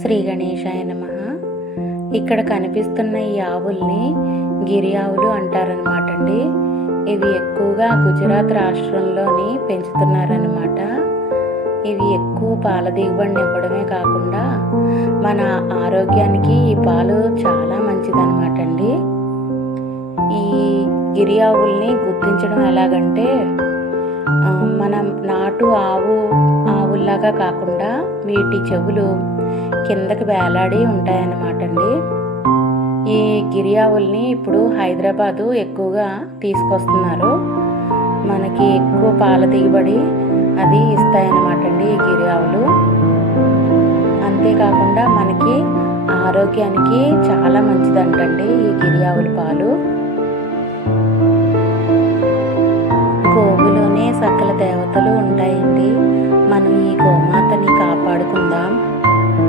శ్రీ గణేశాయ నమః. ఇక్కడ కనిపిస్తున్న ఈ ఆవుల్ని గిరి ఆవులు అంటారనమాట అండి. ఇవి ఎక్కువగా గుజరాత్ రాష్ట్రంలోని పెంచుతున్నారనమాట. ఇవి ఎక్కువ పాల దిగుబడిని ఇవ్వడమే కాకుండా మన ఆరోగ్యానికి ఈ పాలు చాలా మంచిదన్నమాట అండి. ఈ గిరి ఆవుల్ని గుర్తించడం ఎలాగంటే, మనం నాటు ఆవుల్లాగా కాకుండా వీటి చెవులు కిందకి వేలాడి ఉంటాయన్నమాట అండి. ఈ గిరి ఆవుల్ని ఇప్పుడు హైదరాబాదు ఎక్కువగా తీసుకొస్తున్నారు. మనకి ఎక్కువ పాల దిగుబడి అది ఇస్తాయన్నమాట అండి ఈ గిరి ఆవులు. అంతేకాకుండా మనకి ఆరోగ్యానికి చాలా మంచిదంటండి ఈ గిరి ఆవుల పాలు. గోవులోనే సకల దేవతలు ఉంటాయండి. మనం ఈ గోమాతని కాపాడుకుందాం.